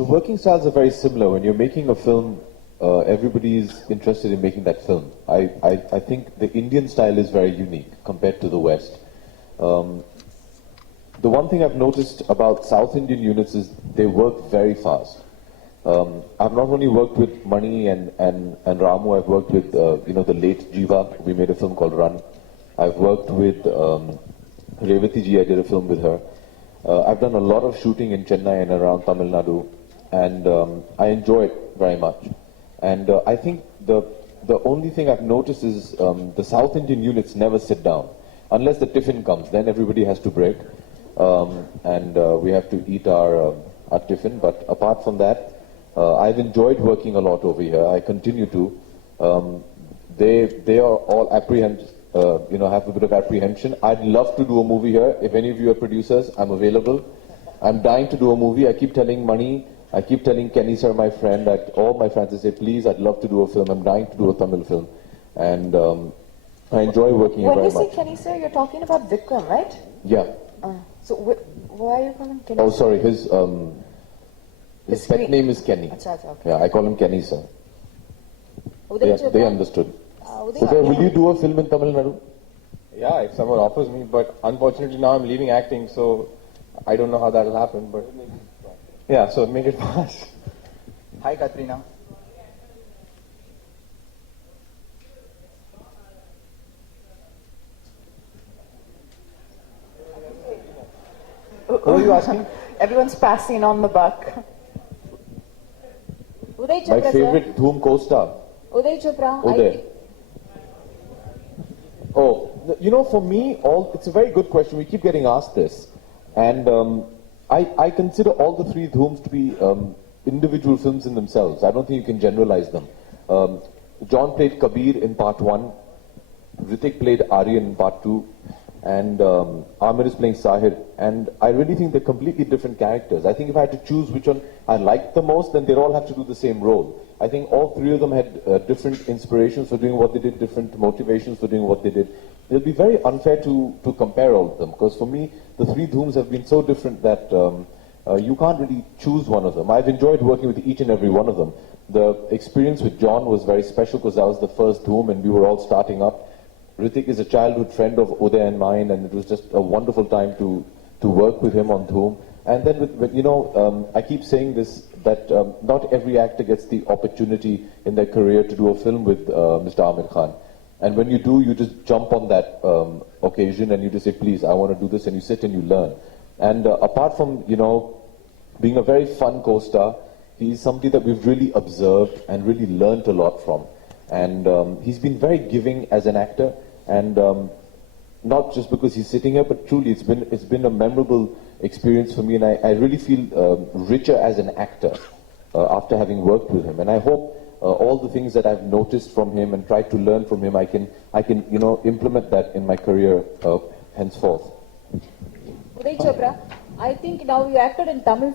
The working styles are very similar. When you're making a film, everybody is interested in making that film. I think the Indian style is very unique compared to the West. The one thing I've noticed about South Indian units is they work very fast. I've not only worked with Mani and Ramu, I've worked with, the late Jiva. We made a film called Run. I've worked with Revati ji, I did a film with her. I've done a lot of shooting in Chennai and around Tamil Nadu, and I enjoy it very much. And I think the only thing I've noticed is the South Indian units never sit down. Unless the tiffin comes, then everybody has to break, and we have to eat our tiffin. But apart from that, I've enjoyed working a lot over here. I continue to. They are all have a bit of apprehension. I'd love to do a movie here. If any of you are producers, I'm available. I'm dying to do a movie. I keep telling Mani, I keep telling Kenny sir, my friend, that all my friends, they say, please, I'd love to do a film. I'm dying to do a Tamil film. And I enjoy working here very much. When you say Kenny sir, you're talking about Vikram, right? Yeah. So why are you calling him Kenny? Oh, sorry. His pet name is Kenny. Achha, okay. Yeah, I call him Kenny sir. They understood. Uday, Uday, will you do a film in Tamil Nadu? Yeah, if someone offers me, but unfortunately now I'm leaving acting, so I don't know how that'll happen, but yeah, so make it fast. Hi, Katrina. Who are you asking? Everyone's passing on the buck. Uday My Chopra, favorite Dhoom co-star. Uday Chopra. Uday. For me, it's a very good question. We keep getting asked this. And I consider all the three Dhooms to be individual films in themselves. I don't think you can generalize them. John played Kabir in part 1. Hrithik played Aryan in part 2. And Amir is playing Sahir. And I really think they're completely different characters. I think if I had to choose which one I liked the most, then they'd all have to do the same role. I think all three of them had different inspirations for doing what they did, different motivations for doing what they did. It'll be very unfair to compare all of them, because for me, the three Dhooms have been so different that you can't really choose one of them. I've enjoyed working with each and every one of them. The experience with John was very special because that was the first Dhoom and we were all starting up. Hrithik is a childhood friend of Uday and mine, and it was just a wonderful time to work with him on Dhoom. And then I keep saying this, that not every actor gets the opportunity in their career to do a film with Mr. Amir Khan. And when you do, you just jump on that occasion and you just say, please, I want to do this, and you sit and you learn. And apart from, being a very fun co-star, he's somebody that we've really observed and really learned a lot from. And he's been very giving as an actor, and not just because he's sitting here, but truly it's been a memorable experience for me, and I really feel richer as an actor after having worked with him. And I hope all the things that I've noticed from him and tried to learn from him, I can implement that in my career henceforth. Uday Chopra, I think now you acted in Tamil